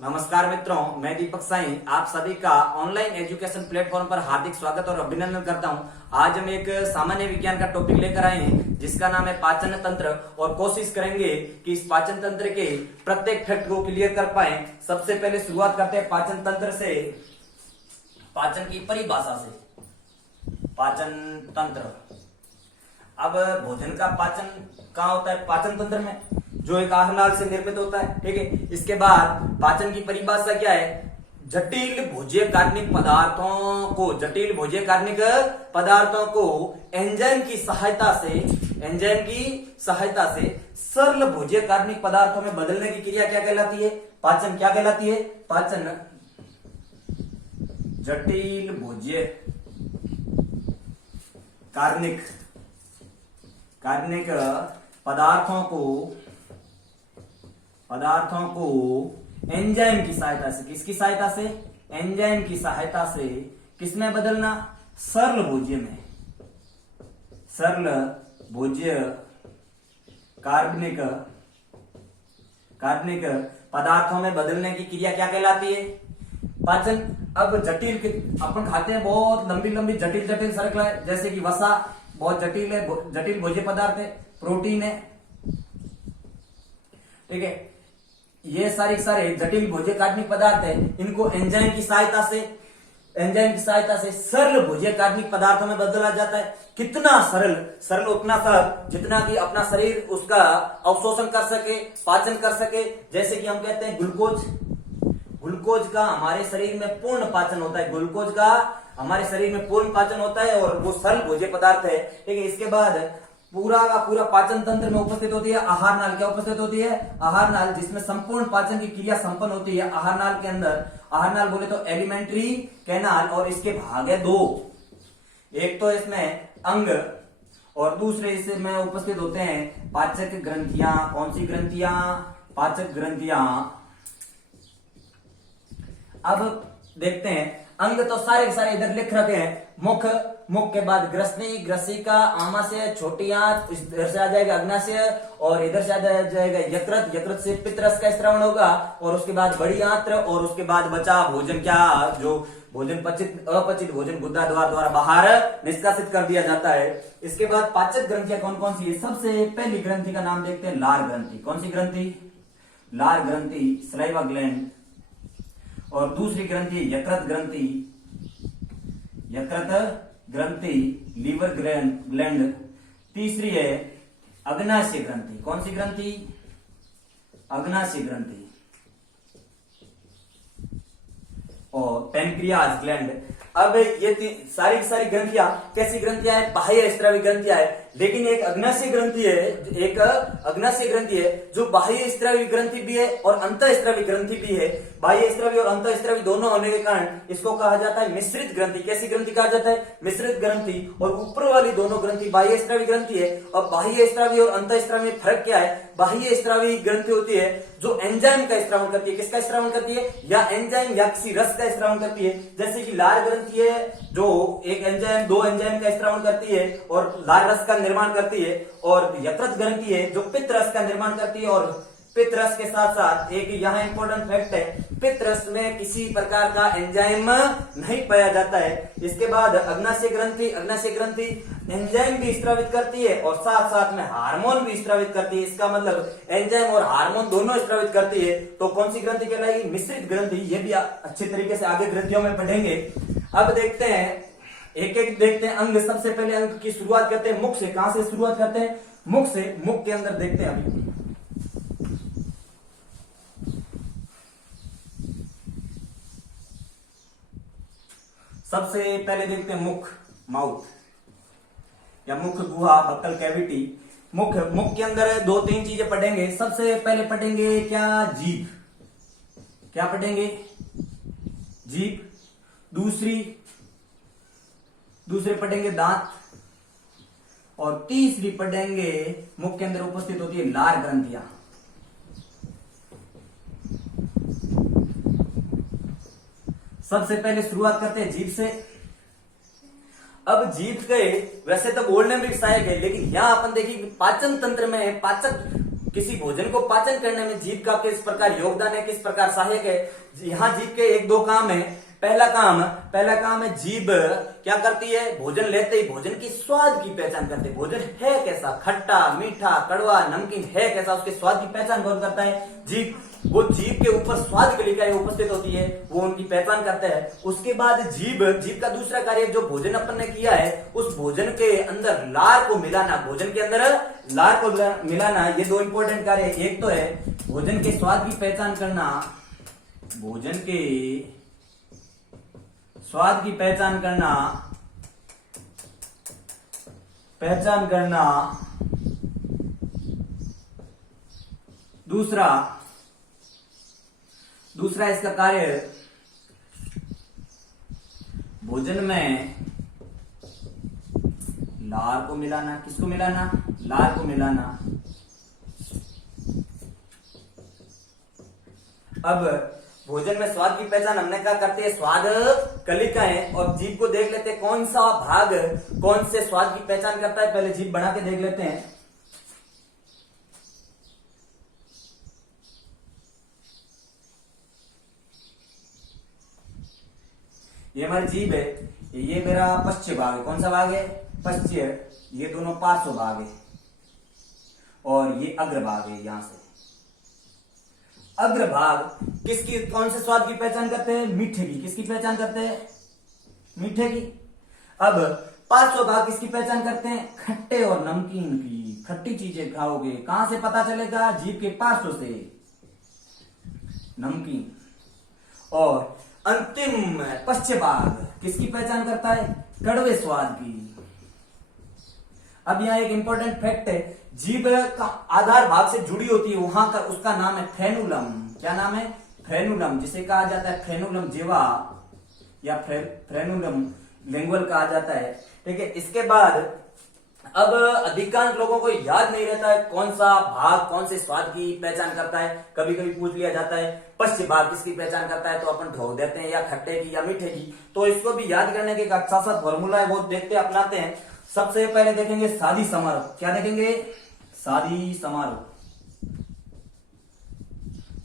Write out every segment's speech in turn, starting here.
नमस्कार मित्रों, मैं दीपक साई आप सभी का ऑनलाइन एजुकेशन प्लेटफॉर्म पर हार्दिक स्वागत और अभिनंदन करता हूं। आज हम एक सामान्य विज्ञान का टॉपिक लेकर आए हैं जिसका नाम है पाचन तंत्र और कोशिश करेंगे कि इस पाचन तंत्र के प्रत्येक फैक्ट को क्लियर कर पाए। सबसे पहले शुरुआत करते हैं पाचन तंत्र से, पाचन की परिभाषा से। पाचन तंत्र, अब भोजन का पाचन कहाँ होता है? पाचन तंत्र में, जो एक आहार नाल से निर्मित होता है। ठीक है, इसके बाद पाचन की परिभाषा क्या है? जटिल भोज्य कार्बनिक पदार्थों को, जटिल भोज्य कार्बनिक पदार्थों को एंजाइम की सहायता से सरल भोज्य कार्बनिक पदार्थों में बदलने की क्रिया क्या कहलाती है? पाचन क्या कहलाती है? पाचन जटिल भोज्य कार्बनिक पदार्थों को एंजाइम की सहायता से, किसकी सहायता से? एंजाइम की सहायता से किसमें बदलना? सरल भोज्य में, सरल भोज्य कार्बनिक पदार्थों में बदलने की क्रिया क्या कहलाती है? पाचन। अब जटिल अपन खाते हैं बहुत लंबी लंबी जटिल सरकला है, जैसे कि वसा बहुत जटिल है, जटिल भोज्य पदार्थ है, प्रोटीन है। ठीक है, ये सारे जटिल भोज्य कार्बनिक पदार्थ है, इनको एंजाइम की सहायता से सरल भोज्य कार्बनिक पदार्थों में बदला जाता है। कितना सरल उतना सरल जितना कि अपना शरीर उसका अवशोषण कर सके, पाचन कर सके। जैसे कि हम कहते हैं ग्लूकोज का हमारे शरीर में पूर्ण पाचन होता है, ग्लूकोज का हमारे शरीर में पूर्ण पाचन होता है और वो सरल भोज्य पदार्थ है। ठीक है, इसके बाद पूरा का पूरा पाचन तंत्र में उपस्थित होती है आहार नाल। क्या उपस्थित होती है? आहार नाल, जिसमें संपूर्ण पाचन की क्रिया संपन्न होती है। आहार नाल के अंदर, आहार नाल बोले तो एलिमेंट्री कैनाल, और इसके भाग है दो। एक तो इसमें अंग और दूसरे इसमें उपस्थित होते हैं पाचक ग्रंथियां। कौन सी ग्रंथियां? पाचक ग्रंथियां। अब देखते हैं, अंग तो सारे के सारे इधर लिख रखे हैं। मुख के बाद ग्रसनी, ग्रसिका, आमाशय, छोटी आंत, इधर से आ जाएगा अग्नाशय और इधर से आ जाएगा यकृत। यकृत से पित्तरस का स्रावण होगा और उसके बाद बड़ी आंत्र और उसके बाद बचा भोजन। क्या? जो भोजन अपचित भोजन गुदा द्वारा बाहर निष्कासित कर दिया जाता है। इसके बाद पाचक ग्रंथियां कौन कौन सी है? सबसे पहली ग्रंथि का नाम देखते हैं लार ग्रंथि। कौन सी ग्रंथि? लार ग्रंथि, सलाइवा ग्लैंड। और दूसरी ग्रंथि यकृत ग्रंथि, लीवर ग्लैंड। तीसरी है अग्नाशय ग्रंथि। कौन सी ग्रंथि? अग्नाशय ग्रंथि। और पैनक्रियाज ग्लैंड। अब ये सारी ग्रंथियां कैसी ग्रंथियां है? बाह्य स्रावी ग्रंथियां है। लेकिन एक अग्नाशय ग्रंथि है जो बाह्य स्रावी ग्रंथि भी है और अंतःस्रावी ग्रंथि भी है। बाह्य स्रावी और अंतःस्रावी दोनों होने के कारण इसको कहा जाता है मिश्रित ग्रंथि। कैसी ग्रंथि कहा जाता है? मिश्रित ग्रंथि। और ऊपर वाली दोनों ग्रंथि बाह्य स्रावी ग्रंथि है। और बाह्य स्रावी और अंतःस्रावी में फर्क क्या है? बाह्य स्रावी ग्रंथि होती है जो एंजाइम का स्रावण करती है। किसका स्रावण करती है? या एंजाइम या किसी रस का स्रावण करती है। जैसे कि लार ग्रंथि है जो एक एंजाइम, दो एंजाइम का स्रावण करती है और लार रस का निर्माण करती है। और यकृत ग्रंथि है जो पित्त रस का निर्माण करती है। और पित्त रस के साथ साथ एक यहाँ इंपॉर्टेंट फैक्ट है, पित्त रस में किसी प्रकार का एंजाइम नहीं पाया जाता है। इसके बाद अग्नाशय ग्रंथि एंजाइम भी स्रावित करती है और साथ साथ में हार्मोन भी स्रावित करती है। इसका मतलब एंजाइम और हार्मोन दोनों स्रावित करती है। तो कौन सी ग्रंथि कहलाएगी? मिश्रित ग्रंथि। ये भी अच्छे तरीके से आगे ग्रंथियों में पढ़ेंगे। अब देखते हैं, एक एक देखते हैं अंग। सबसे पहले अंग की शुरुआत करते हैं मुख से। कहां से शुरुआत करते हैं? मुख से। मुख के अंदर देखते हैं अभी सबसे पहले देखते हैं मुख, माउथ या मुख गुहा, बक्कल कैविटी। मुख के अंदर दो तीन चीजें पढ़ेंगे। सबसे पहले पढ़ेंगे क्या? जीभ। क्या पढ़ेंगे? जीभ। दूसरे पढ़ेंगे दांत। और तीसरी पढ़ेंगे, मुख के अंदर उपस्थित होती है लार ग्रंथियां। सबसे पहले शुरुआत करते हैं जीभ से। अब जीभ के वैसे तो बोलने में भी सहायक है, लेकिन यहाँ अपन देखिए पाचन तंत्र में पाचक किसी भोजन को पाचन करने में जीभ का किस प्रकार योगदान है, किस प्रकार सहायक है। यहाँ जीभ के एक दो काम है। पहला काम है जीभ क्या करती है, भोजन लेते ही भोजन की स्वाद की पहचान करते हैं। भोजन है कैसा, खट्टा, मीठा, कड़वा, नमकीन है कैसा, उसके स्वाद की पहचान कौन करता है, जीभ। वो जीभ के ऊपर स्वाद कलिकाएं उपस्थित होती है, वो उनकी पहचान करता है। उसके बाद जीभ का दूसरा कार्य, जो भोजन अपन ने किया है उस भोजन के अंदर लार को मिलाना, भोजन के अंदर लार को मिलाना, ये दो इंपॉर्टेंट कार्य है। एक तो है भोजन के स्वाद की पहचान करना, भोजन के स्वाद की पहचान करना। दूसरा इसका कार्य भोजन में लार को मिलाना। किसको मिलाना, लार को मिलाना। अब भोजन में स्वाद की पहचान हमने क्या करते हैं, स्वाद कलिकाएं, और जीभ को देख लेते हैं कौन सा भाग कौन से स्वाद की पहचान करता है। पहले जीभ बना के देख लेते हैं। ये हमारी जीभ है, ये मेरा पश्च भाग है। कौन सा भाग है, पश्च। ये दोनों पार्श्व भाग है और ये अग्रभाग है। यहां से अग्रभाग किसकी, कौन से स्वाद की पहचान करते हैं, मीठे की। किसकी पहचान करते हैं, मीठे की। अब पार्श्व भाग किसकी पहचान करते हैं, खट्टे और नमकीन की। खट्टी चीजें खाओगे, कहां से पता चलेगा, जीभ के पार्श्व से, नमकीन। और अंतिम पश्च भाग किसकी पहचान करता है, कड़वे स्वाद की। अब यहाँ एक इंपॉर्टेंट फैक्ट है, जीभ का आधार भाग से जुड़ी होती है, वहां का उसका नाम है फ्रेनुलम। क्या नाम है, फ्रेनुलम, जिसे कहा जाता है फ्रेनुलम जिह्वा या फ्रेनुलम लिंगुअल कहा जाता है। ठीक है। इसके बाद अब अधिकांश लोगों को याद नहीं रहता है कौन सा भाग कौन से स्वाद की पहचान करता है। कभी कभी पूछ लिया जाता है पश्च भाग किसकी पहचान करता है, तो अपन ढोक देते हैं या खट्टे की या मीठे की। तो इसको भी याद करने के एक अच्छा सा फॉर्मूला है, वो देखते अपनाते हैं। सबसे पहले देखेंगे शादी समारोह। क्या देखेंगे, शादी समारोह।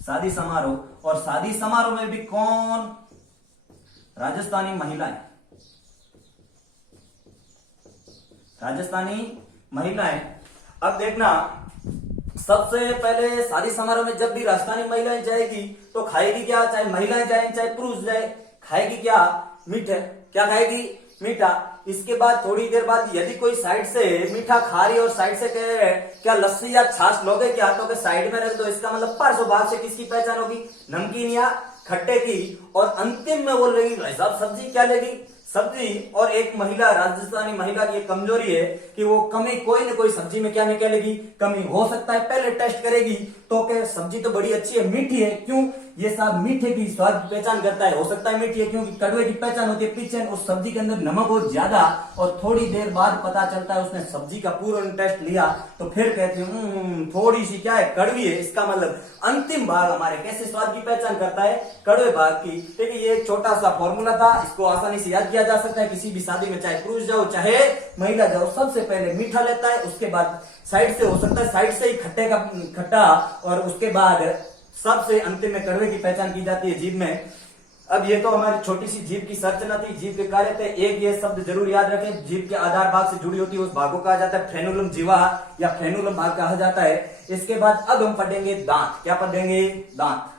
शादी समारोह, और शादी समारोह में भी कौन, राजस्थानी महिलाएं। राजस्थानी महिलाएं। अब देखना, सबसे पहले शादी समारोह में जब भी राजस्थानी महिलाएं जाएगी तो खाएगी क्या, चाहे महिलाएं जाए चाहे पुरुष जाए, खाएगी क्या, मीठा। क्या खाएगी, मीठा। इसके बाद थोड़ी देर बाद यदि कोई साइड से मीठा खा रही और साइड से कह रहे क्या लस्सी या छाछ लोगे क्या, तो के साइड में रख दो। इसका मतलब पार्श्व भाग से किसकी पहचान होगी, नमकीन या खट्टे की। और अंतिम में वो लेगी भाई साहब सब्जी, क्या लेगी, सब्जी। और एक महिला, राजस्थानी महिला की एक कमजोरी है कि वो कमी कोई न कोई सब्जी में क्या निकालेगी, कमी। हो सकता है पहले टेस्ट करेगी तो के सब्जी तो बड़ी अच्छी है, मीठी है, क्यों, ये सब मीठे की स्वाद की पहचान करता है। हो सकता है मीठी है क्योंकि कड़वे की पहचान होती है पीछे, उस सब्जी के अंदर नमक हो ज्यादा, और थोड़ी देर बाद पता चलता है उसने सब्जी का पूर्ण टेस्ट लिया तो फिर कहती हूँ थोड़ी सी क्या है, कड़वी है। इसका मतलब अंतिम भाग हमारे कैसे स्वाद की पहचान करता है, कड़वे भाग की। ठीक है, ये एक छोटा सा फॉर्मूला था, इसको आसानी से याद किया जा सकता है। किसी भी शादी में चाहे पुरुष जाओ चाहे महिला जाओ, सबसे पहले मीठा लेता है, उसके बाद साइड से, हो सकता है साइड से ही खट्टा, और उसके बाद सबसे अंतिम में कड़वे की पहचान की जाती है जीभ में। अब ये तो हमारी छोटी सी जीभ की संरचना थी, जीभ के कार्य थे। एक ये शब्द जरूर याद रखें, जीभ के आधार भाग से जुड़ी होती है उस भाग को कहा जाता है फ्रेनुलम जिह्वा या फ्रेनुलम भाग कहा जाता है। इसके बाद अब हम पढ़ेंगे दांत। क्या पढ़ेंगे, दांत।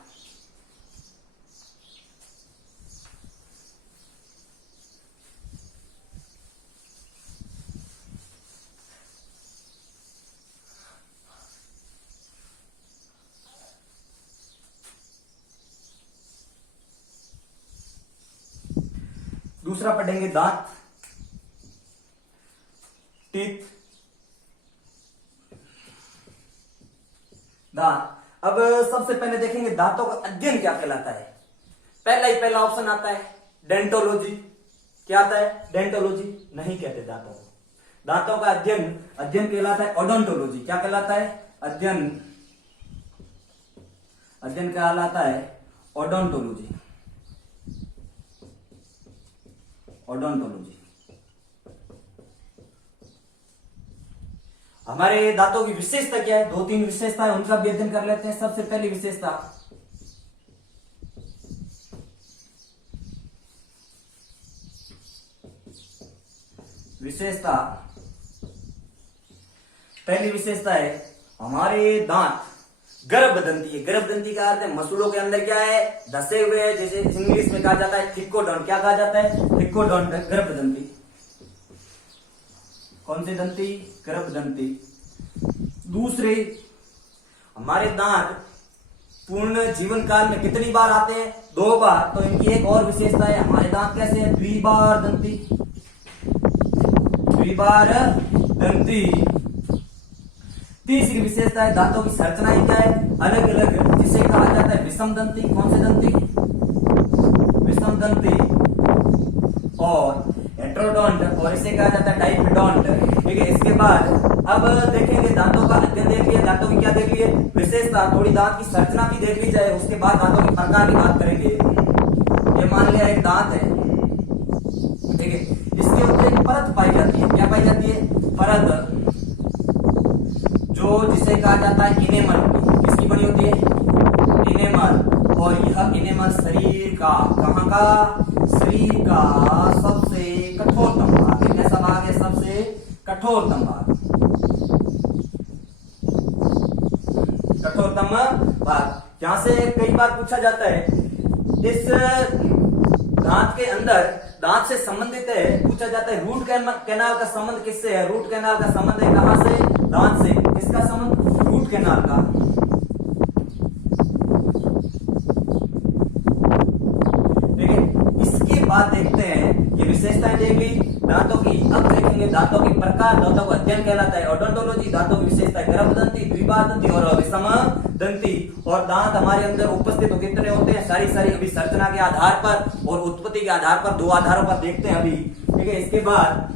दूसरा पढ़ेंगे दांत, टीथ, दांत। अब सबसे पहले देखेंगे दांतों का अध्ययन क्या कहलाता है। पहला ऑप्शन आता है डेंटोलॉजी। क्या आता है, डेंटोलॉजी। नहीं कहते दांतों को, दांतों का अध्ययन कहलाता है ओडोंटोलॉजी। क्या कहलाता है, अध्ययन कहलाता है ओडोंटोलॉजी। ओडोंटोलॉजी। हमारे दांतों की विशेषता क्या है, 2-3 विशेषता है, उनका भी अध्ययन कर लेते हैं। सबसे पहली विशेषता, पहली विशेषता है हमारे दांत गर्भदंती है। गर्भदंती का अर्थ है मसूड़ों के अंदर क्या है, धसे हुए है, जैसे इंग्लिश में कहा जाता है थिकोडोंट। क्या कहा जाता है, थिकोडोंट, गर्भदंती। कौन सी दंती, गर्भदंती। दूसरे, हमारे दांत पूर्ण जीवन काल में कितनी बार आते हैं, 2 बार। तो इनकी एक और विशेषता है, हमारे दांत कैसे है, द्विबार दंती, द्विबार दंती। तीसरी विशेषता है दांतों की संरचना ही क्या है, अलग अलग, जिसे कहा जाता है विषम दंती। कौन सी दंती, विषम दंती। और हेट्रोडोंट, और इसे कहा जाता है डाइफिडोंट। ठीक है, इसके बाद अब देखेंगे दांतों का अध्ययन देख लिए, दांतों की क्या देख लिए, विशेषता, थोड़ी दांत की संरचना भी देख ली जाए, उसके बाद दांतों के प्रकार की बात करेंगे। ये मान लिया एक दांत है, ठीक है, इसके ऊपर एक परत पाई जाती है। क्या पाई जाती है, परत, जो जिसे कहा जाता है इनेमल। किसकी बनी होती है, इनेमल। और यह इनेमल शरीर का, कहां का, शरीर का सबसे कठोरतम भाग है। कैसा भाग है, सबसे कठोरतम भाग, कठोरतम भाग। यहां से कई बार पूछा जाता है, इस दांत के अंदर, दांत से संबंधित है, पूछा जाता है रूट कैनाल का संबंध किससे है। रूट कैनाल का संबंध है कहां से, दांत से। किसका संबंध, रूट कैनाल का। ठीक है, इसके बाद देखते हैं, ये विशेषताएं देख ली दांतों की। अब देखेंगे दांतों के प्रकार, दांतों का अध्ययन कहलाता है ओडोंटोलॉजी। दांतों की विशेषताएं गर्भदंती, द्विबार दंती और विषम दंती। और दांत हमारे अंदर उपस्थित तो कितने होते हैं, सारी अभी संरचना के आधार पर और उत्पत्ति के आधार पर 2 आधारों पर देखते हैं अभी। ठीक है, इसके बाद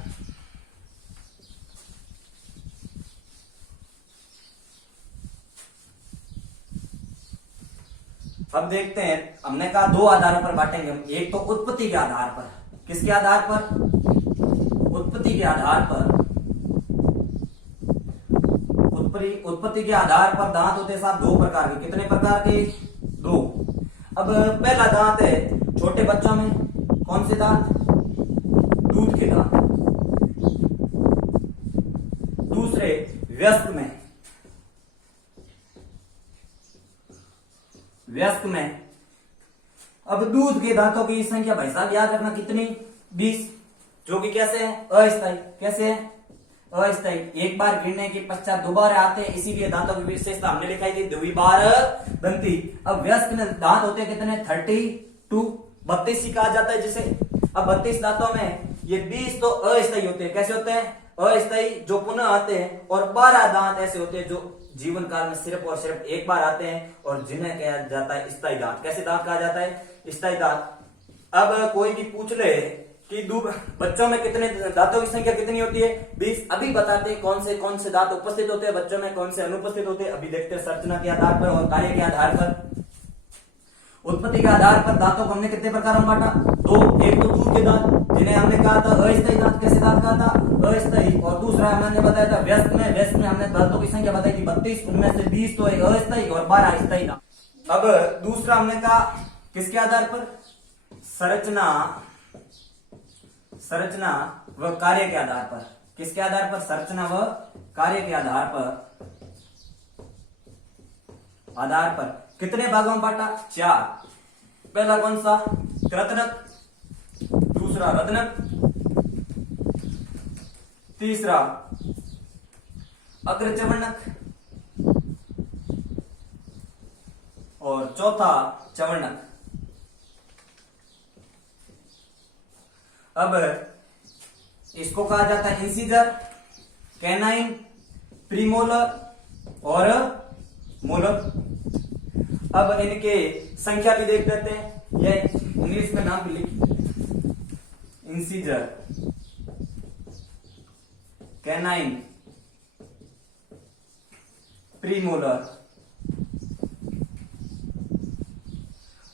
अब देखते हैं, हमने कहा 2 आधारों पर बांटेंगे हम। एक तो उत्पत्ति के आधार पर, किसके आधार पर, उत्पत्ति के आधार पर। उत्पत्ति के आधार पर दांत होते हैं साहब 2 प्रकार के। कितने प्रकार के, 2। अब पहला दांत है छोटे बच्चों में, कौन से दांत, दूध के दांत। दूसरे वयस्क में, वयस्क में। अब दूध के दांतों की संख्या भाई साहब याद रखना कितनी, 20, जो कि कैसे है, अस्थायी। कैसे है, अस्थायी। एक बार गिरने के पश्चात दोबारा आते हैं, इसीलिए दांतों की विशेषता हमने दिखाई दी, द्विबार दंती। अब वयस्क में दांत होते हैं कितने, 32, 32 ही कहा जाता है जिसे। अब 32 दांतों में ये 20 तो अस्थायी होते हैं। कैसे होते हैं, अस्थायी, जो पुनः आते हैं। और 12 दांत ऐसे होते हैं जो जीवन काल में सिर्फ और सिर्फ एक बार आते हैं, और जिन्हें कहा जाता है स्थायी दांत। कैसे दांत कहा जाता है, स्थायी दांत। अब कोई भी पूछ ले कि बच्चों में कितने दांतों की संख्या कितनी होती है, 20। अभी बताते हैं कौन से दांत उपस्थित होते हैं बच्चों में, कौन से अनुपस्थित होते हैं। अभी देखते हैं संरचना के आधार पर और कार्य के आधार पर। उत्पत्ति के आधार पर दांतों को हमने कितने प्रकार में बांटा, 2। एक तो दूध के दांत, जिन्हें हमने कहा था अस्थायी दांत। कैसे दांत कहा था, अस्थायी। और दूसरा हमने बताया था वयस्क में। वयस्क में हमने दांतों की संख्या बताई थी 32, उनमें से 20 तो अस्थायी और 12 स्थायी दांत। अब दूसरा हमने कहा किसके आधार पर, संरचना व कार्य के आधार पर। किसके आधार पर, संरचना व कार्य के आधार पर कितने भागों में बांटा, 4। पहला कौन सा, कृतनक। दूसरा रदनक। तीसरा अग्रचवर्णक। और चौथा चवर्णक। अब इसको कहा जाता है इंसीजर, कैनाइन, प्रीमोलर और मोलर। अब इनके संख्या भी देख लेते हैं, ये इंग्लिश में नाम भी लिखिए, इंसीजर, कैनाइन, प्रीमोलर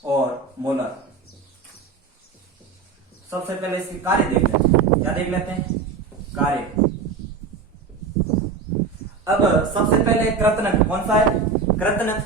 और मोलर। सबसे पहले इसके कार्य देख लेते हैं। क्या देख लेते हैं, कार्य। अब सबसे पहले कृतनक कौन सा है? कृतनक।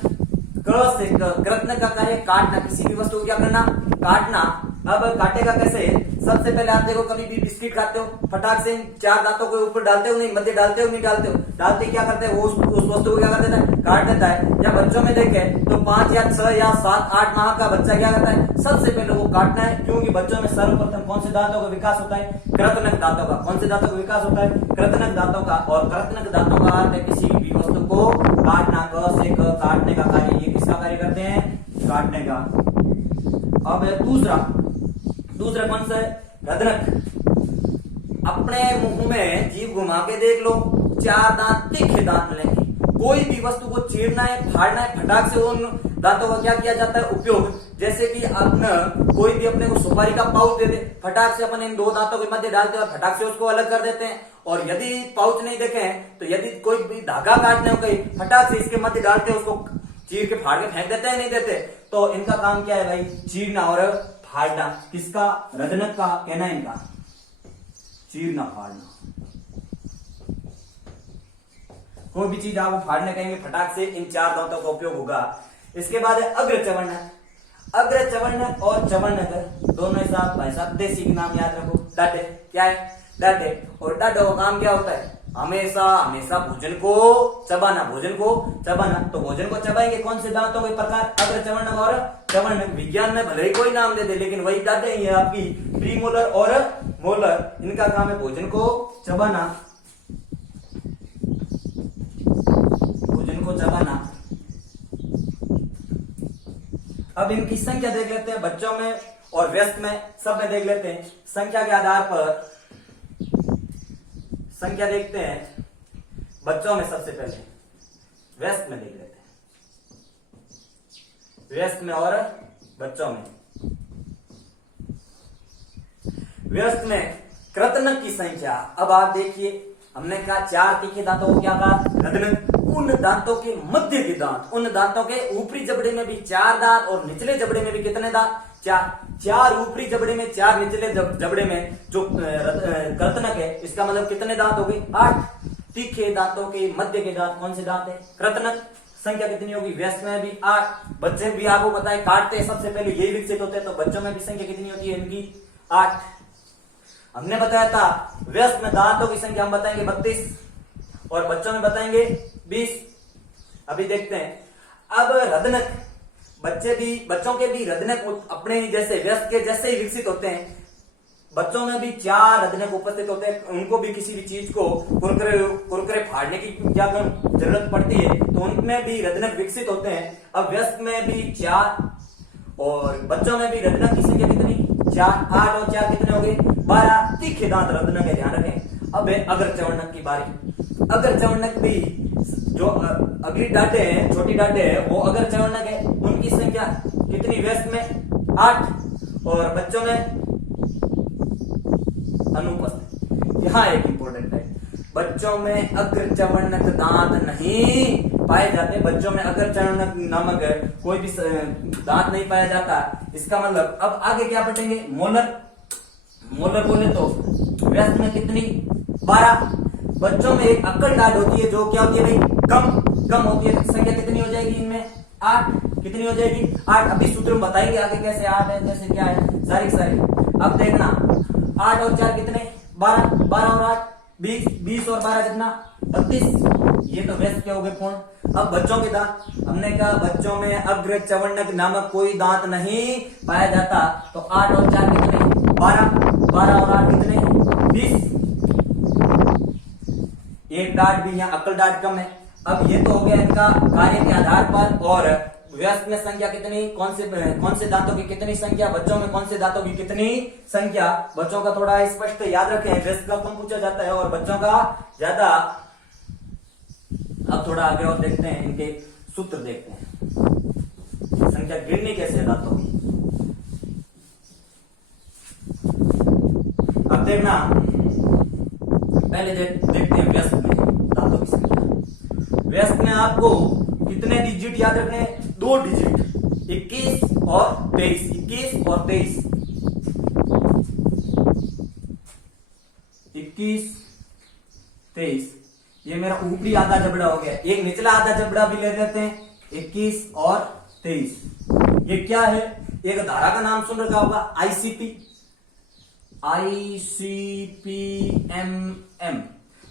क से कृतनक का कार्य काटना, किसी भी वस्तु को क्या करना? काटना। अब काटेगा कैसे? सबसे पहले आप देखो, कभी भी बिस्किट खाते हो, फटाक से चार दांतों के ऊपर डालते हो नहीं, मध्य डालते हो नहीं डालते हो? डालते क्या करते हैं? वो उस वस्तु को क्या कर देता है? काट देता है। या बच्चों में देखे तो 5 या 6 या 7 8 माह का बच्चा क्या करता है? सबसे पहले वो काटना है, क्योंकि बच्चों में सर्वप्रथम कौन से दांतों का विकास होता है? कृतनक दांतों का। कौन से दांतों का विकास होता है? कृतनक दांतों का। और कृतनक दांतों का अर्थ है किसी भी वस्तु को काटना। क से क काटने का कार्य, ये किसका कार्य करते हैं? काटने का। अब दूसरा कौन सा है? रदनक। अपने मुंह में जीभ घुमा के देख लो, 4 दांत, तीखे दांत मिलेंगे। कोई भी वस्तु को चीरना है, फाड़ना है, फटाक से उन दांतों का क्या किया जाता है? उपयोग। जैसे कि अपन कोई भी अपने को सुपारी का पाउच दे दे, फटाक से अपन इन 2 दांतों के मध्य डालते हैं और फटाक से उसको अलग कर देते हैं। और यदि पाउच नहीं देखें तो यदि कोई भी धागा काटने हो कहीं, फटाक से इसके मध्य डालते उसको चीर के फाड़ के फेंक देते हैं, नहीं देते? तो इनका काम क्या है भाई? चीरना और फाड़ना। किसका? रदनक का कहना है इनका, चीरना फाड़ना। कोई भी चीज आप फाड़ने कहेंगे, फटाक से इन 4 दांतों का उपयोग होगा। इसके बाद है अग्रचवर्णक। अग्रचवर्णक और चवर्णक दोनों साथ भाई साहब देसी के नाम याद रखो। डाटे क्या है? डाटे। और डाटो का काम क्या होता है? हमेशा भोजन को चबाना, भोजन को चबाना। तो भोजन को चबाएंगे कौन से दांतों के प्रकार? अग्रचवर्णक और चवर्णक। विज्ञान में भले ही कोई नाम दे दे, लेकिन वही डाटे ही है आपकी, प्रीमोलर और मोलर। इनका काम है भोजन को चबाना, भोजन को चबाना। अब इनकी संख्या देख लेते हैं, बच्चों में और वयस्क में, सब में देख लेते हैं। संख्या के आधार पर संख्या देखते हैं। बच्चों में सबसे पहले, वयस्क में देख लेते हैं, वयस्क में और बच्चों में। वयस्क में कृतनक की संख्या, अब आप देखिए, हमने कहा 4 तीखे दांतों को क्या कहा? रदनक। उन दांतों के मध्य के दांत, उन दांतों के ऊपरी जबड़े में भी 4 दांत और निचले जबड़े में भी कितने दांत? 4 ऊपरी जबड़े में, 4 निचले जबड़े में। जो कृतनक है, इसका मतलब कितने दांत हो गए? 8। तीखे दांतों के मध्य के दांत कौन से दांत है? कृतनक। संख्या कितनी होगी? वयस्क में भी 8। बच्चे भी आपको पता है काटते हैं, सबसे पहले यही विकसित होते हैं, तो बच्चों में भी संख्या कितनी होती है इनकी? 8। हमने बताया था वयस्क में दांतों की संख्या हम बताएंगे 32 और बच्चों में बताएंगे 20। अभी देखते हैं। अब रदनक, बच्चों के भी रदनक अपने जैसे वयस्क के जैसे ही विकसित होते हैं। बच्चों में भी 4 रदनक उपस्थित होते हैं। उनको भी किसी भी चीज को कुरकुरे फाड़ने की क्या जरूरत पड़ती है, तो उनमें भी रदनक विकसित होते हैं। अब वयस्क में भी 4 और बच्चों में भी रदनक की संख्या कितनी? 4। 8 और 4 कितने हो गए? 12। तीखे दांत रदनक है, ध्यान रखें। अब है अग्रचवर्णक की बारी। अग्रचवर्णक भी जो अगली डाटे हैं, छोटी डाटे हैं, वो अग्रचवर्णक है। उनकी संख्या कितनी? वयस्क में 8 और बच्चों में अनुपस्थित। यहाँ एक इंपॉर्टेंट है, बच्चों में अग्रचवर्णक दांत नहीं पाए जाते। बच्चों में अग्रचवर्णक नामक कोई भी दांत नहीं पाया जाता। इसका मतलब अब आगे क्या पढ़ेंगे? मोलर। मोलर बोले तो वयस्क में कितनी? 12। बच्चों में एक अक्कल डाट होती है, जो क्या होती है भाई? कम होती है। संख्या कितनी हो जाएगी इनमें? 8। कितनी हो जाएगी? 8। अभी सूत्र में बताएंगे आगे कैसे 8 है, कैसे क्या है, सारी। अब देखना, 8 और 4 कितने? 12। 12 और 8 20। 20 और 12 कितना? 32। ये तो वयस्क के हो गए पूर्ण। अब बच्चों के दांत, हमने कहा बच्चों में अग्रचवर्णक नामक कोई दांत नहीं पाया जाता। तो 8 और 4 कितने? 12। 12 और 8 कितने? 20। एक डाट भी यहाँ अक्ल डाट कम है। अब ये तो हो गया इनका कार्य के आधार पर। और वयस्क में संख्या कितनी? कौन से दांतों की कितनी संख्या? बच्चों में कौन से दांतों की कितनी संख्या? बच्चों का थोड़ा स्पष्ट याद रखें, वयस्क का कम पूछा जाता है और बच्चों का ज्यादा। अब थोड़ा आगे और देखते हैं, इनके सूत्र देखते हैं, संख्या गिननी कैसे है दांतों की। अब देखना, पहले देखते हैं वयस्क में दांतों की संख्या। वयस्क में आपको कितने डिजिट याद रखने? 2 डिजिट, 21 और 23। 21 और 23। 21, 23। ये मेरा ऊपरी आधा जबड़ा हो गया। एक निचला आधा जबड़ा भी ले लेते हैं, 21 और 23। ये क्या है? एक धारा का नाम सुन रखा होगा, ICP-MM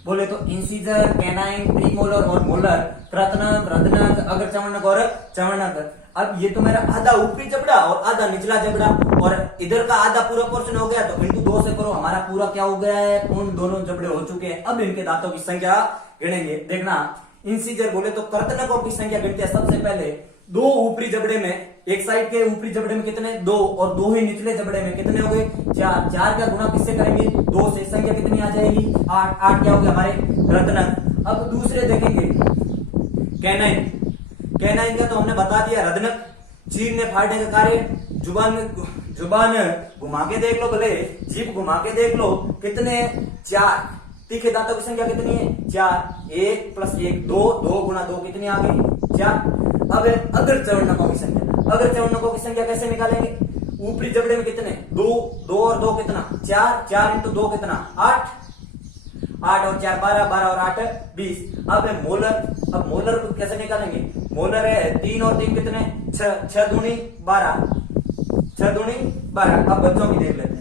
बोले तो इंसीजर, कैनाइन, प्रीमोलर और मोलर, कृतनक, रदनक, अगर चवर्णक और चवर्णक। अब ये तो मेरा आधा ऊपरी जबड़ा और आधा निचला जबड़ा, और इधर का आधा पूरा पोर्शन हो गया, तो इंटू 2 से करो, हमारा पूरा क्या हो गया है? पूर्ण दोनों जबड़े हो चुके हैं। अब इनके दांतों की संख्या गिनेंगे। देखना, इंसीजर बोले तो कर्तनकों की संख्या गिनते हैं। सबसे पहले 2 ऊपरी जबड़े में, एक साइड के ऊपरी जबड़े में कितने? 2, और 2 ही निचले जबड़े में कितने हो गए? 4। 4 का गुणा किससे करेंगे? 2 से। संख्या कितनी आ जाएगी? 8। 8 क्या हो गया? हमारे रत्नक। अब दूसरे देखेंगे, कैनाइन। कैनाइन का तो हमने बता दिया, रदनक, चीरने फाड़ने का कार्य। जुबान घुमा के देख लो, भले जीभ घुमा के देख लो, कितने? 4। तीखे दांतों की संख्या कितनी है? 4। 1 + 1 2, 2 × 2 कितनी आ गई? 4। अब अगर चवर्णकों की संख्या, अगर चवर्णकों की संख्या कैसे निकालेंगे? ऊपरी जबड़े में कितने? 2, 2 और 2 कितना? 4। 4 × 2 कितना? 8। 8 और 4 12, 12 और 8 20। अब है मोलर। अब मोलर को कैसे निकालेंगे? मोलर है 3 और 3 कितने? 6। 6 दूनी 12, 6 दूनी 12। अब बच्चों की देख लेते हैं।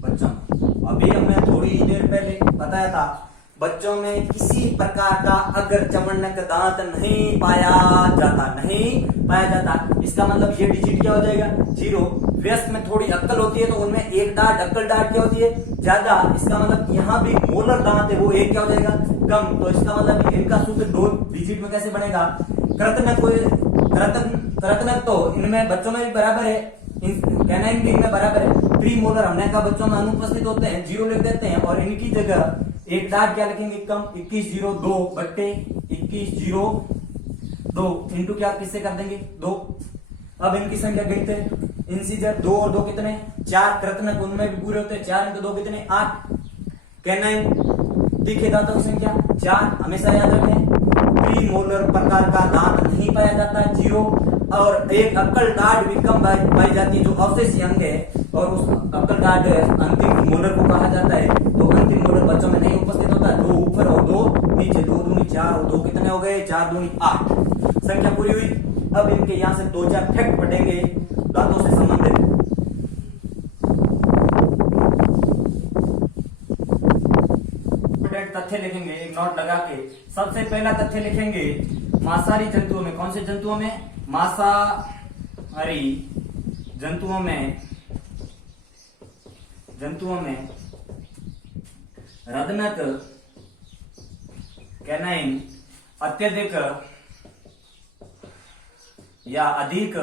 बच्चों, अभी हमने थोड़ी देर पहले बताया था, बच्चों में किसी प्रकार का अगर चवर्णक दांत नहीं पाया जाता। इसका मतलब ये डिजिट क्या हो जाएगा? 0। व्यस्त में थोड़ी अक्कल होती है तो उनमें एक डांट, अक्कल डांट क्या होती है? ज्यादा। इसका मतलब यहाँ भी मोलर दांत है वो एक क्या हो जाएगा? कम। तो इसका मतलब इनका सूत्र 2 डिजिट में कैसे बनेगा? कृतनक तो इनमें बच्चों में भी बराबर है, कैनाइन भी इनमें बराबर है। प्री मोलर हमने कहा बच्चों में अनुपस्थित होते हैं, 0 लिख देते हैं, और इनकी जगह एक डाट क्या लिखेंगे? कम। 2102 बट्टे 2102 इंटू क्या किससे कर देंगे? 2। अब इनकी संख्या गिनते हैं। इंसीजर 2 और 2 कितने? 4। कृतनक उनमें भी पूरे होते हैं, 4 × 2 कितने? 8। कैनाइन तीखे दांतों की संख्या 4। हमेशा याद रखें, प्री मोलर प्रकार का दांत नहीं पाया जाता, 0। और एक अक्कल डाट भी कम पाई जाती है, जो अवशेषी अंग है, और उस अक्कल डाट अंतिम मोलर को कहा जाता है। तो अंतिम मोलर बच्चों में नहीं उपस्थित होता। 2 ऊपर और 2 नीचे, 2 दूनी 4 और 2 कितने हो गए? 4 दूनी 8। संख्या पूरी हुई। अब इनके यहां से 2-4 फैक्ट पढ़ेंगे दांतों से संबंधित। तथ्य लिखेंगे एक नोट लगा के। सबसे पहला तथ्य लिखेंगे, मांसाहारी जंतुओं में, कौन से जंतुओं में? मांसाहारी जंतुओं में रदनक, कैनाइन अत्यधिक या अधिक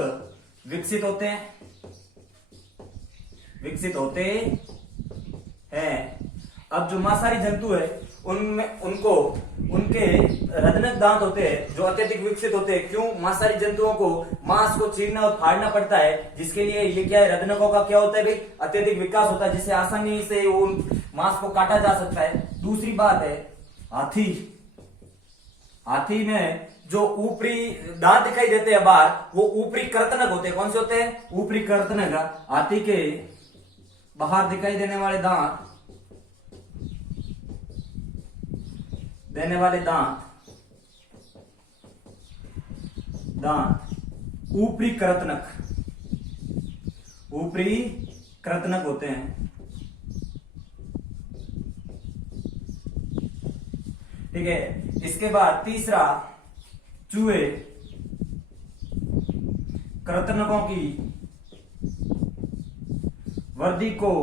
विकसित होते हैं। अब जो मांसाहारी जंतु है उनमें उनके रदनक दांत होते हैं जो अत्यधिक विकसित होते हैं। क्यों? मांसाहारी जंतुओं को मांस को चीरना और फाड़ना पड़ता है, जिसके लिए ये क्या है? रदनकों का क्या होता है भाई? अत्यधिक विकास होता है, जिससे आसानी से उन मांस को काटा जा सकता है। दूसरी बात है, हाथी में जो ऊपरी दांत दिखाई देते हैं बाहर, वो ऊपरी कर्तनक होते हैं। कौन से होते हैं? ऊपरी कर्तनक। हाथी के बाहर दिखाई देने वाले दांत ऊपरी कृतनक होते हैं। ठीक है। इसके बाद तीसरा, चूहे कृतनकों की वृद्धि को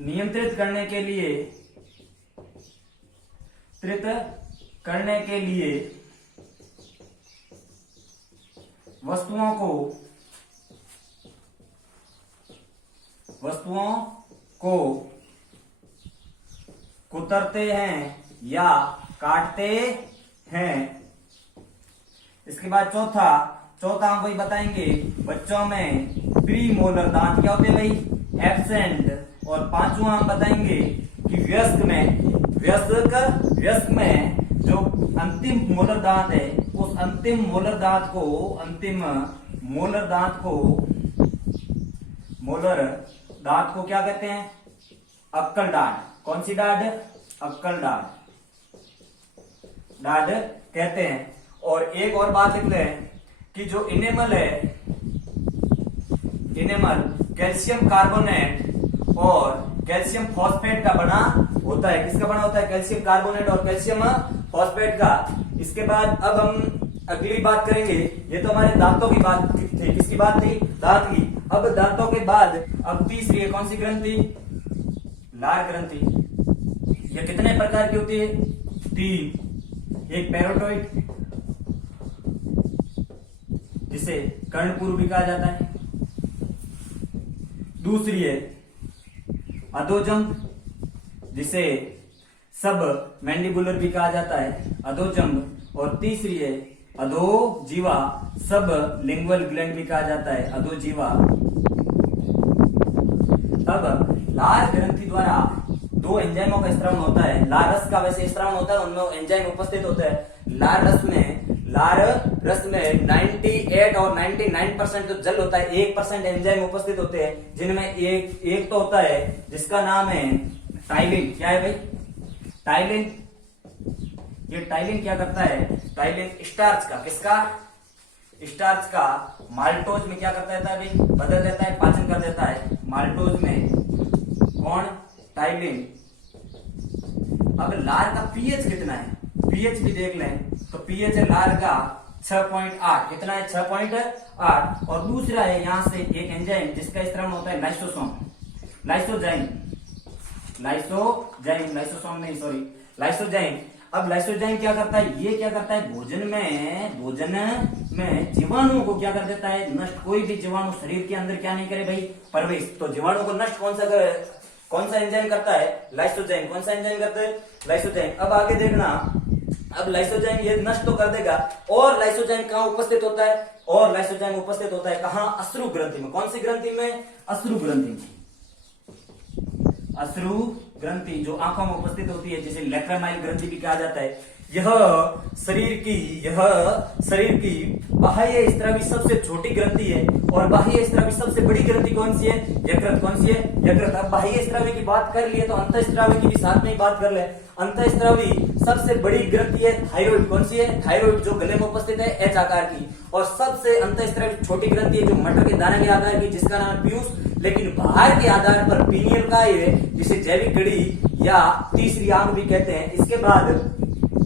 नियंत्रित करने के लिए वस्तुओं को कुतरते हैं या काटते हैं। इसके बाद चौथा हम वही बताएंगे, बच्चों में प्री मोलर दांत क्या होते हैं भाई? एब्सेंट। और पांचवा हम बताएंगे कि वयस्क में जो अंतिम मोलर दांत है, उस अंतिम मोलर दांत को क्या कहते हैं? अक्कल डांड। कौन सी डांड? अक्कल डांड, डांड कहते हैं। और एक और बात लिख लें कि जो इनेमल है, इनेमल कैल्शियम कार्बोनेट और कैल्शियम फॉस्फेट का बना होता है। किसका बना होता है? कैल्शियम कार्बोनेट और कैल्शियम फॉस्फेट का। इसके बाद अब हम अगली बात करेंगे। ये तो हमारे दांतों की बात थी। किसकी बात थी? दांत की। अब दांतों के बाद अब तीसरी है कौन सी ग्रंथि? लार ग्रंथि। ये कितने प्रकार की होती है? 3। एक पैरोटोइड, जिसे कर्णपूर्व भी कहा जाता है। दूसरी है अधोजंग, जिसे सब मैंडिबुलर भी कहा जाता है, अधोजंग। और तीसरी है अधोजीवा, सब लिंगुअल ग्लैंड भी कहा जाता है, अधोजीवा। अब लार ग्रंथि द्वारा 2 एंजाइमों का स्त्रावन होता है। लार रस का वैसे स्त्रावन होता है, उनमें एंजाइम उपस्थित होते हैं। लार रस में 98 और 99% जो जल होता है, 1% एंजाइम उपस्थित होते हैं, जिनमें एक तो होता है जिसका नाम है टाइलिन। क्या है भाई? टाइलिन। ये टाइलिन क्या करता है? टाइलिन स्टार्च का, किसका? स्टार्च का माल्टोज में क्या करता है भाई? बदल देता है, पाचन कर देता है। माल्टोज में कौन? टाइलिन। अब लार का पीएच कितना है? पीएच भी देख लें तो पीएच है लार का 6.8। कितना है? 6.8। और दूसरा है यहां से एक एंजाइम जिसका स्त्रावन होता है लाइसोसोम, लाइसोजाइम, लाइसोसोम नहीं, सॉरी, लाइसोजाइम। अब लाइसोजाइम क्या करता है? ये क्या करता है? भोजन में जीवाणुओं को क्या कर देता है? नष्ट। कोई भी जीवाणु शरीर के अंदर क्या नहीं करे भाई? प्रवेश। तो जीवाणु को नष्ट कौन सा एंजाइम करता है? लाइसोजाइम। कौन सा एंजाइम करता है? लाइसोजाइम। अब आगे देखना, अब लाइसोजाइम ये नष्ट तो कर देगा, और लाइसोजाइम कहां उपस्थित होता है? और लाइसोजाइम उपस्थित होता है कहां? अश्रु ग्रंथि में। कौन सी ग्रंथि में? अश्रु ग्रंथि में। अश्रु ग्रंथि जो आंखों में उपस्थित होती है, जिसे लैक्रामाइल ग्रंथि भी कहा जाता है। यह शरीर की बाह्य स्त्रावी सबसे छोटी ग्रंथि है, और बाह्य स्त्रावी सबसे बड़ी ग्रंथि कौन सी है? यकृत। कौन सी है? यकृत। अब बाह्य स्त्रावी की बात कर लिए तो अंतःस्त्रावी की भी साथ में ही बात कर ले। अंतःस्त्रावी सबसे बड़ी ग्रंथि है थायराइड। कौन सी है? थायराइड, जो गले में उपस्थित है, एच आकार की। और सबसे अंतःस्त्रावी छोटी ग्रंथि है जो मटर के दाने के आकार की, जिसका नाम है पीयूष। लेकिन बाहर के आधार पर पीनियल का है, जिसे जैविक कड़ी या तीसरी आंख भी कहते हैं। इसके बाद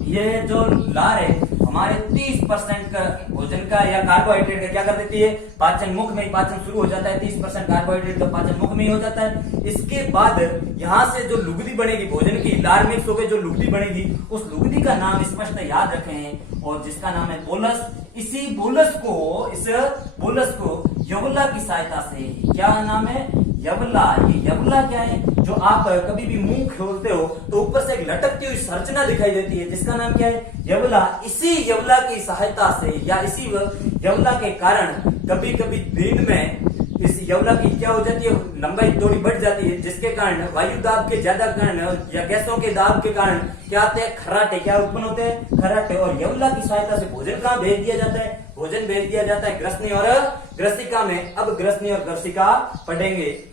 ये जो लार है हमारे 30% का भोजन का या कार्बोहाइड्रेट का क्या कर देती है? पाचन मुख में ही पाचन शुरू हो जाता है। 30% कार्बोहाइड्रेट का पाचन मुख में ही हो जाता है। इसके बाद यहां से जो लुगदी बनेगी भोजन की, लार मिक्स होकर जो लुगदी बनेगी, उस लुगदी का नाम स्पष्ट याद रखें, और जिसका नाम है बोलस। इस बोलस को यवला की सहायता से, क्या नाम है? यवला। ये यवला क्या है? जो आप कभी भी मुंह खोलते हो तो ऊपर से एक लटकती हुई संरचना दिखाई देती है, जिसका नाम क्या है? यवला। इसी यवला की सहायता से या इसी यवला के कारण कभी कभी दिन में इस यवला की क्या हो जाती है? लंबाई थोड़ी बढ़ जाती है, जिसके कारण वायु दाब के ज्यादा कारण या गैसों के दाब के कारण क्या आते हैं? खर्राटे। क्या उत्पन्न होते हैं? खर्राटे। और यवला की सहायता से भोजन कहां भेज दिया जाता है? भोजन भेज दिया जाता है ग्रसनी और ग्रसिका में। अब ग्रसनी और ग्रसिका पढ़ेंगे।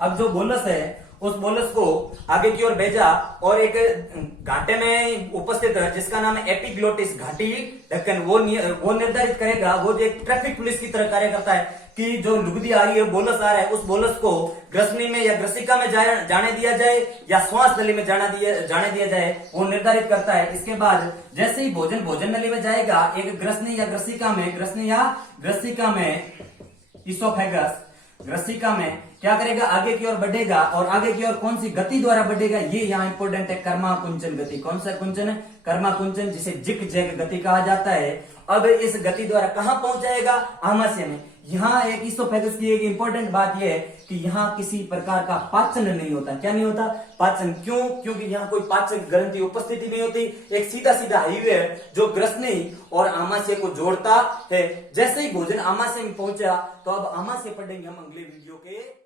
अब जो बोलस है उस बोलस को आगे की ओर भेजा और एक घाटे में उपस्थित है जिसका नाम है एपिग्लोटिस, घाटी ढक्कन। वो निर्धारित करेगा, वो जो एक ट्रैफिक पुलिस की तरह कार्य करता है कि जो लुगदी आ रही है, बोलस आ रहा है, उस बोलस को ग्रसनी में या ग्रसिका में जाने दिया जाए या श्वास नली में जाने दिया जाए, वो निर्धारित करता है। इसके बाद जैसे ही भोजन नली में जाएगा, एक ग्रसनी या ग्रसिका में इसोफेगस, ग्रसिका में क्या करेगा? आगे की ओर बढ़ेगा। और आगे की ओर कौन सी गति द्वारा बढ़ेगा? ये यहाँ इंपोर्टेंट है, कर्मा कुंचन गति। कौन सा कुंचन? कर्मा कुंचन, जिसे जिग जैग गति कहा जाता है। अब इस गति द्वारा कहां पहुंच जाएगा? आमाशय में। यहाँ एक ईसोफेगस की एक इंपॉर्टेंट बात यह है कि यहाँ किसी प्रकार का पाचन नहीं होता। क्या नहीं होता? पाचन। क्यों? क्योंकि यहाँ कोई पाचन ग्रंथि उपस्थिति नहीं होती। एक सीधा सीधा हाईवे है जो ग्रसनी और आमाशय को जोड़ता है। जैसे ही भोजन आमाशय में पहुंचा तो अब आमाशय पढ़ेंगे हम अगले वीडियो के